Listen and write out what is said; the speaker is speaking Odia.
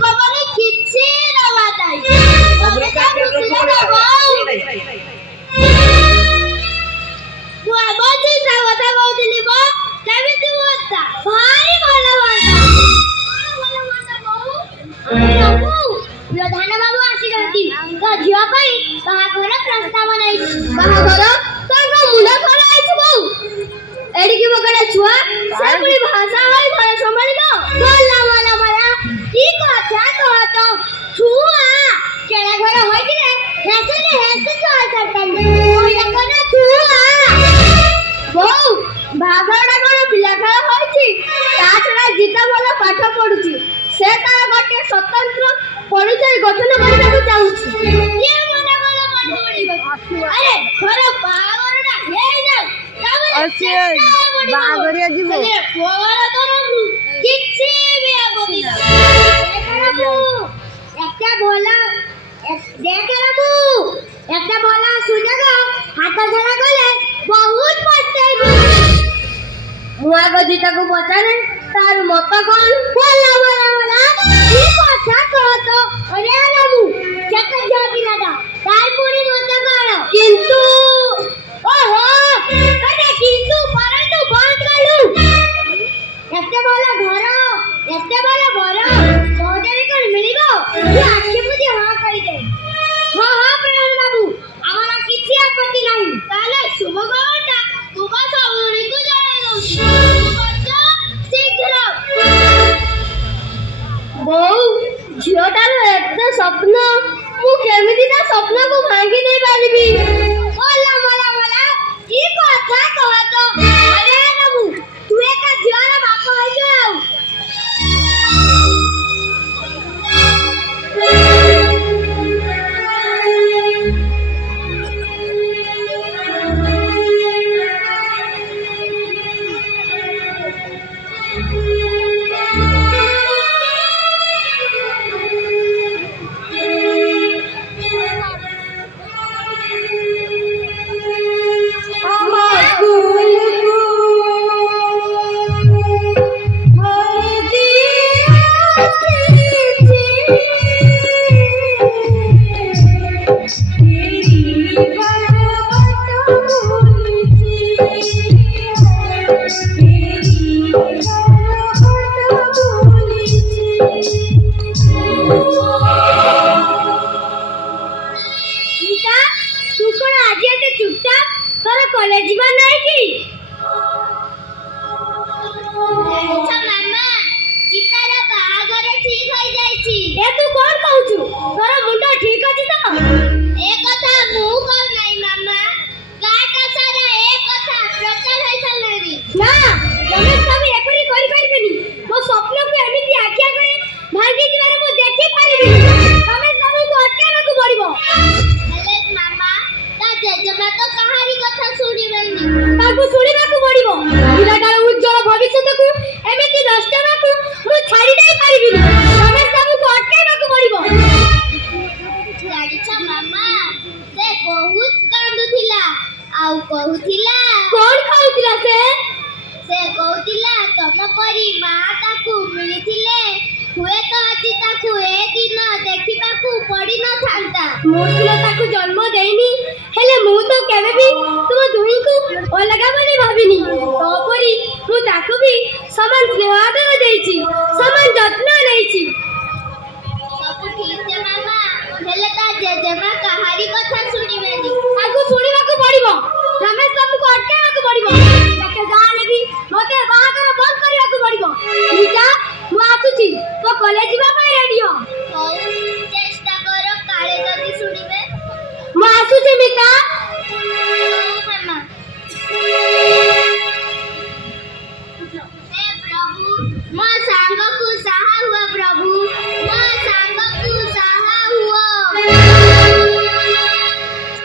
ଖବର କିଛି ନବା ନାହିଁ। ମୁଁ ଆମ ଚିନ୍ତା କଥା କହୁଥିଲି ମ କେମିତି ହୁଅନ୍ତା? ଭାରି ଭଲ ହୁଅନ୍ତା। ପ୍ରଧାନ ବାବୁ ଆସିଛନ୍ତି ତ ଝିଅ ପାଇଁ ବାହାଘର ପ୍ରସ୍ତାବ ନେଇଛି। ବାହାଘର ତାଙ୍କ ମୁଣ୍ଡ ଖରା ହେଇଛି ବୋଉ। ଏଡ଼ିକି ବକଡ଼ା ଛୁଆ ସେ ପୁଣି ଭାଷା ହୋଇ ଘର ସମ୍ଭାଳିବ। କି କଥା କହ ତ ଛୁଆ କେଳା ଘର ହୋଇଥିଲେ ହେସେନେ ହେସେ ଛୁଆ ସରକାରୀ କହିଲା କନା ଛୁଆ ବୋଉ ବାହାଘରଟା କଣ ପିଲା ଖେଳ ହୋଇଛି? ତା ଛଡ଼ା ଗୀତା ଭଲ ପାଠ ପଢୁଛି। ସେ ତାର ଗୋଟିଏ ସ୍ୱତନ୍ତ୍ର ପରିଚୟ ଗଠନ କରିବାକୁ ଚାହୁଁଛି। ଆରେ ଘର ବାହାଘରଟା ହେଇଯାଉ ବାହାଘରିଆ ଯିବ କିଛି ବି ହବନି। একটা ଭଲ ସୁଯୋଗ ହାତ ଧରା ଗଲେ ବହୁତ ପସ୍ତେଇବୁ। ମୁଁ ଆଗ ଜିତାକୁ ପଚାରେ ତାର ମତ କଣ? କି କଥା କହ ତ? ଅରେ ମୁଁ କେତେ ଝିଅ ପିଲାଟା ତାର ପୁଣି ମତ କଣ? କିନ୍ତୁ ଓହୋ କିନ୍ତୁ ପରନ୍ତୁ ବନ୍ଦ କଲୁ। ଏତେ ଭଲ ଘର ଏତେ ଭଲ ବର ସହଜରେ କଣ ମିଳିବ? ତୁ ଆଖି ବୁଝି ହଁ କହିଦେ। ହଁ ପ୍ରଧାନ ବାବୁ ଆମର କିଛି ଆପତ୍ତି ନାହିଁ। ତାହେଲେ ଶୁଭ ଖବରଟା ତୁମ ସବୁଗୁଡ଼ିକୁ ଜଣାଇ ଦଉଛି। ଶୀଘ୍ର ବୋଉ ଝିଅଟାର ଏତେ ସ୍ୱପ୍ନ ମୁଁ କେମିତି ତା ସ୍ୱପ୍ନକୁ ଭାଙ୍ଗି ଦେଇ ପାରିବି? କି କଥା କହ ତ? ଅରେ ବାବୁ ତୁ ଏକା ଝିଅର ବାପ ହେଇଛୁ ଆଉ। कॉलेज जीवा नहीं की अच्छा मामा जीतारा बाहागर ठीक हो जाईची। ए तू कोन कहूछु? तोरा मुंडा ठीक अछि त? ए कथा मु कोन नाही मामा गाटा सारा ए कथा प्रचार होई सालनी ना रमेश बाबू एपरी करि पारबेनी। मो स्वप्न को एमिति आख्या करे भागी दिवार मु देखि पारिबी। रमेश बाबू को अटकावा को पड़िबो। हेले मामा ता जेजमा तो कहानी कथा सुनिबेनी ताको सुनिबा को पड़िबो। पिलाटार उज्जवल भविष्यत को एमिति नष्ट हेबाकू मु छाड़ी दे पारिबी। रमेश बाबू को अटकावा को पड़िबो। जानिछा मामा से बहुत कांदुथिला आउ कहूथिला कोन कहूथिला से कहूथिला तम परी मा ताकू मिलिथिले हुए तो আজি ताकू ए दिन देखिबाकू पड़ी न थांता। मुसिला ताकू जन्म देइनी हेले मु तो केबे भी तुम दुही को अलगा बने भाबिनी। तो परी मु ताकू भी समान स्नेह आदर देइची समान जत्न नेइची। सब ठीक छे मामा हेले ता जेजेमा कहानी कथा सुनिबेनी ताकू सुनिबाकू पड़िबो। रमेश बाबू को अटकाबाकू पड़िबो।